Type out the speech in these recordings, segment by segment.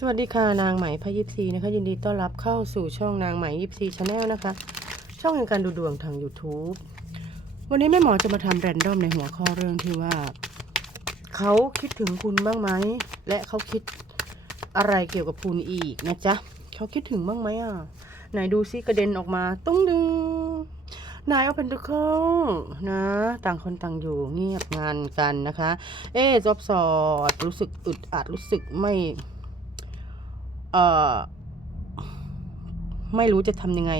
สวัสดีค่ะนางไหมพยิปซีนะคะยินดีต้อนรับเข้าสู่ช่องนางไหมยิปซีชาแนลนะคะ ช่องแห่งการดูดวงทาง YouTube วันนี้แม่หมอจะมาทำแรนดอมในหัวข้อเรื่องที่ว่า เขาคิดถึงคุณบ้างไหมและเขาคิดอะไรเกี่ยวกับคุณอีกนะจ๊ะเขาคิดถึงบ้างไหมอะไหนดูซิกระเด็นออกมาตุ้งดึงนายเอาเป็นตุกเขานะ ต่างคนต่างอยู่เงียบงานกันนะคะ เอ๊จอบสอดรู้สึกอึดอัดรู้สึกไม่ เอ่อไม่รู้จะทำยังไง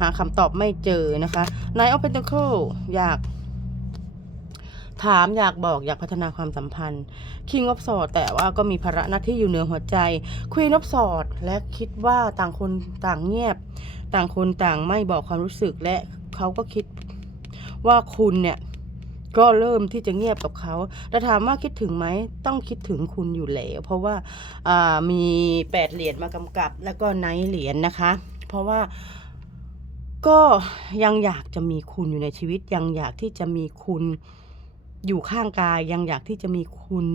หาคำตอบไม่เจอนะคะนายออฟเ n น a เคิลอยาก ถามอยากบอกอยากพัฒนาความสัมพันธ์ King of Swords แต่ว่าก็มีภาระหน้าที่อยู่เหนือหัวใจ Queen of Swords และคิดว่าต่างคนต่างเงียบ ต่างคนต่างไม่บอกความรู้สึกและเขาก็คิดว่าคุณเนี่ย ก็เริ่มที่จะเงียบกับเขาแต่ถามว่าคิดถึงไหมต้องคิดถึงคุณอยู่แล้ว เพราะว่าามีแปดเหรียญมากำกับ แล้วก็ไนเหรียญนะคะ เพราะว่าก็ยังอยากจะมีคุณอยู่ในชีวิต ยังอยากที่จะมีคุณอยู่ข้างกาย ยังอยากที่จะมีคุณ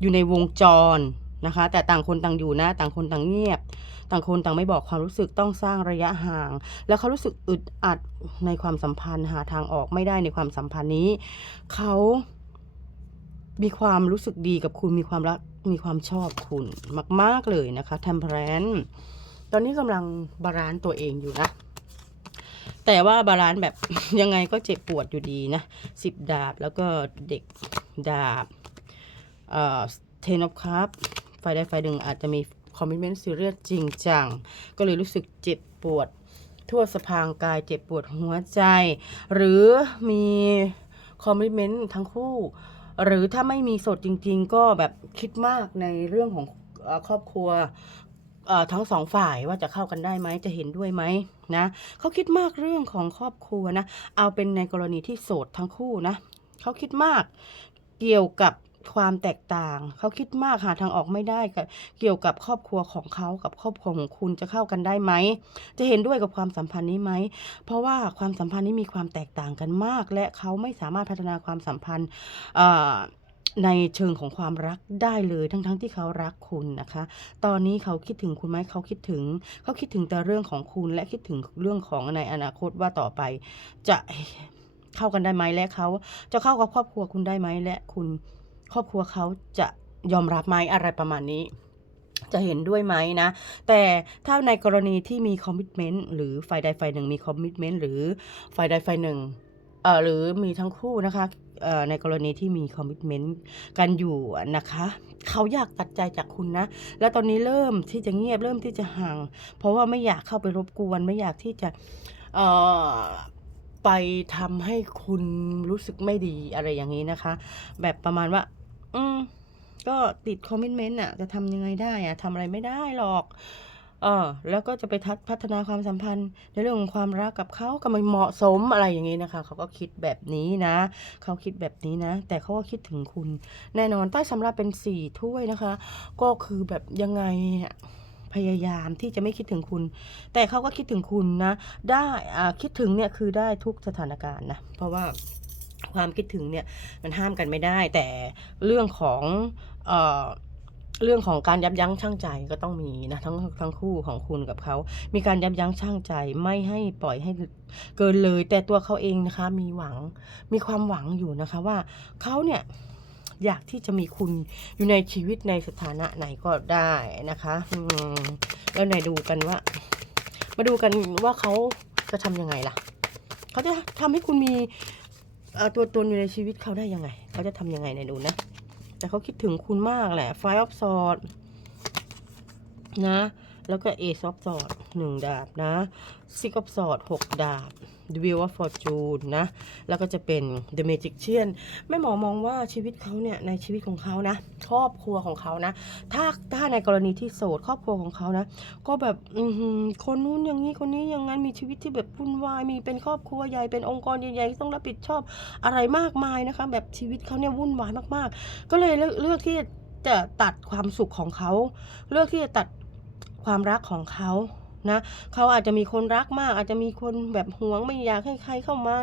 อยู่ในวงจร นะคะ แต่ต่างคนต่างอยู่นะต่างคนต่างเงียบ ต่างคนต่างไม่บอกความรู้สึกต้องสร้างระยะห่าง แล้วเขารู้สึกอึดอัดในความสัมพันธ์หาทางออกไม่ได้ในความสัมพันธ์นี้ เขามีความรู้สึกดีกับคุณมีความรักมีความชอบคุณมาก ๆ เลยนะคะ t e m p e r a n c e ตอนนี้กำลังบาลานซ์ตัวเองอยู่นะ แต่ว่าบาลานซ์แบบยังไงก็เจ็บปวดอยู่ดีนะสิบดาบแล้วก็เด็กดาบเอ่อ ten of ไฟใดไฟหนึ่งอาจจะมีคอมมิ t เมนต์ซีเรียสจริงจัง ก็เลยรู้สึกเจ็บปวด ทั่วสะพางกายเจ็บปวดหัวใจ หรือมีคอมมิ t เมนต์ทั้งคู่ หรือถ้าไม่มีสดจริง ๆ ก็แบบคิดมากในเรื่องของอครอบครัวทั้งสองฝ่ายว่าจะเข้ากันได้ไหมจะเห็นด้วยไหมนะเขาคิดมากเรื่องของครอบครัวนะ เอาเป็นในกรณีที่โสดทั้งคู่นะเขาคิดมากเกี่ยวกับ ความแตกต่าง เขาคิดมากหาทางออกไม่ได้กับเกี่ยวกับครอบครัวของเขากับครอบครัวของคุณจะเข้ากันได้ไหม จะเห็นด้วยกับความสัมพันธ์นี้ไหม เพราะว่าความสัมพันธ์นี้มีความแตกต่างกันมาก และเขาไม่สามารถพัฒนาความสัมพันธ์ในเชิงของความรักได้เลยทั้งๆทที่เขารักคุณนะคะ ตอนนี้เขาคิดถึงคุณไหมเขาคิดถึง เขาคิดถึงแต่เรื่องของคุณและคิดถึงเรื่องของในอนาคตว่าต่อไป จะเข้ากันได้ไหมและเขาจะเข้ากับครอบครัวคุณได้ไหมและคุณ ครอบครัวเขาจะยอมรับไหมอะไรประมาณนี้ จะเห็นด้วยไหมนะ แต่ถ้าในกรณีที่มีคอมมิชเมนต์หรือฝ่ายใดฝ่ายหนึ่งมีคอมมิชเมนต์หรือฝ่ายใดฝ่ายหนึ่งเอ่อหรือมีทั้งคู่นะคะเอ่อในกรณีที่มีคอมมิชเมนต์กันอยู่นะคะเขาอยากตัดใจจากคุณนะ แล้วตอนนี้เริ่มที่จะเงียบเริ่มที่จะห่าง เพราะว่าไม่อยากเข้าไปรบกวนไม่อยากที่จะเอ่อไปทำให้คุณรู้สึกไม่ดีอะไรอย่างนี้นะคะ แบบประมาณว่า อืมก็ติดคอมมิชเมนต์อะจะทำยังไงได้อะทำอะไรไม่ได้หรอก เออ แล้วก็จะไปทัดพัฒนาความสัมพันธ์ ในเรื่องของความรักกับเขาก็ไม่เหมาะสมอะไรอย่างนี้นะคะ เขาก็คิดแบบนี้นะ เขาคิดแบบนี้นะ แต่เขาก็คิดถึงคุณ แน่นอนใต้สำรับเป็นสี่ถ้วยนะคะ ก็คือแบบยังไงอะพยายามที่จะไม่คิดถึงคุณ แต่เขาก็คิดถึงคุณนะ ได้อ่าคิดถึงเนี่ยคือได้ทุกสถานการณ์นะ เพราะว่า ความคิดถึงเนี่ยมันห้ามกันไม่ได้ แต่เรื่องของเอ่อเรื่องของการยับยั้งชั่งใจก็ต้องมีนะทั้งทั้งคู่ของคุณกับเขา มีการยับยั้งชั่งใจไม่ให้ปล่อยให้เกินเลย แต่ตัวเขาเองนะคะมีหวังมีความหวังอยู่นะคะว่าเขาเนี่ยอยากที่จะมีคุณอยู่ในชีวิตในสถานะไหนก็ได้นะคะแล้วไหนดูกันว่า มาดูกันว่าเขาจะทำยังไงล่ะ เขาจะทำให้คุณมี เอาตัวตนอยู่ในชีวิตเขาได้ยังไง เขาจะทำยังไงไหนดูนะ แต่เขาคิดถึงคุณมากแหละไฟออฟซอดนะ แล้วก็ Ace of Swords หนึ่งดาบนะ Six of Swords หกดาบ The Wheel of Fortune นะ แล้วก็จะเป็น The Magician แม่หมอมองว่าชีวิตเขาเนี่ยในชีวิตของเขานะ ครอบครัวของเขานะ ถ้าถ้าในกรณีที่โสดครอบครัวของเขานะ ก็แบบอืคนนู้นอย่างนี้คนนี้อย่างนั้นมีชีวิตที่แบบวุ่นวายมีเป็นครอบครัวใหญ่เป็นองค์กรใหญ่ๆต้องรับผิดชอบอะไรมากมายนะคะ แบบชีวิตเขาเนี่ยวุ่นวายมากๆ ก็เลยเลือกเลือกที่จะตัดความสุขของเขา เลือกที่จะตัด ความรักของเขานะเขาอาจจะมีคนรักมาก อาจจะมีคนแบบหวงไม่อยากให้ใครเข้ามา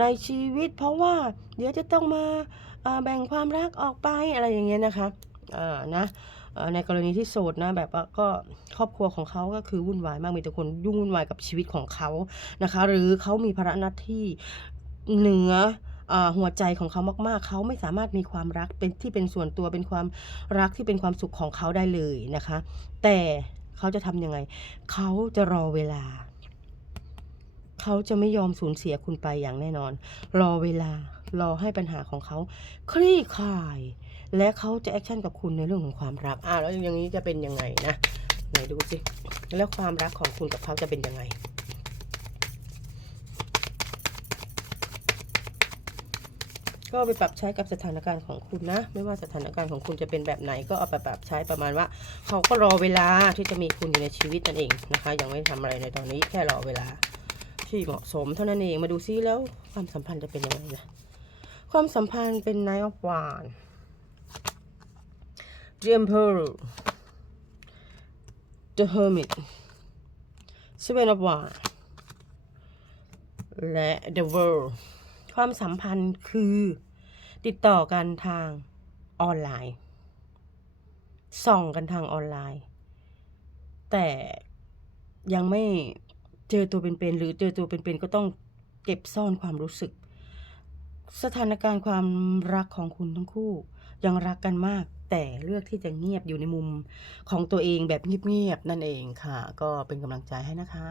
ในชีวิต เพราะว่าเดี๋ยวจะต้องมาแบ่งความรักออกไปอะไรอย่างเงี้ยนะคะนะในกรณีที่โสดนะแบบว่าก็ครอบครัวของเขาก็คือวุ่นวายมากมีแต่คนยุ่งวุ่นวายกับชีวิตของเขานะคะ หรือเขามีภาระหน้าที่เหนือหัวใจของเขามากๆ เขาไม่สามารถมีความรักเป็นที่เป็นส่วนตัวเป็นความรักที่เป็นความสุขของเขาได้เลยนะคะ แต่ เขาจะทำยังไง เขาจะรอเวลา เขาจะไม่ยอมสูญเสียคุณไปอย่างแน่นอน รอเวลารอให้ปัญหาของเขาคลี่คลาย และเขาจะแอคชั่นกับคุณในเรื่องของความรักอ่าแล้วอย่างนี้จะเป็นยังไงนะไหนดูสิแล้วความรักของคุณกับเขาจะเป็นยังไง ก็ไปปรับใช้กับสถานการณ์ของคุณนะ ไม่ว่าสถานการณ์ของคุณจะเป็นแบบไหนก็เอาไปปรับใช้ประมาณว่า เขาก็รอเวลาที่จะมีคุณอยู่ในชีวิตนั่นเองนะคะ ยังไม่ทำอะไรในตอนนี้แค่รอเวลา ที่เหมาะสมเท่านั้นเองมาดูซิแล้วความสัมพันธ์จะเป็นยังไงนะความสัมพันธ์เป็น Nine of Wands The Emperor The Hermit Seven of Wands และ The World ความสัมพันธ์คือ ติดต่อกันทางออนไลน์ ส่องกันทางออนไลน์ แต่ยังไม่เจอตัวเป็นๆหรือเจอตัวเป็นๆก็ต้องเก็บซ่อนความรู้สึก สถานการณ์ความรักของคุณทั้งคู่ ยังรักกันมาก แต่เลือกที่จะเงียบอยู่ในมุมของตัวเองแบบเงียบๆนั่นเองค่ะ ก็เป็นกำลังใจให้นะคะ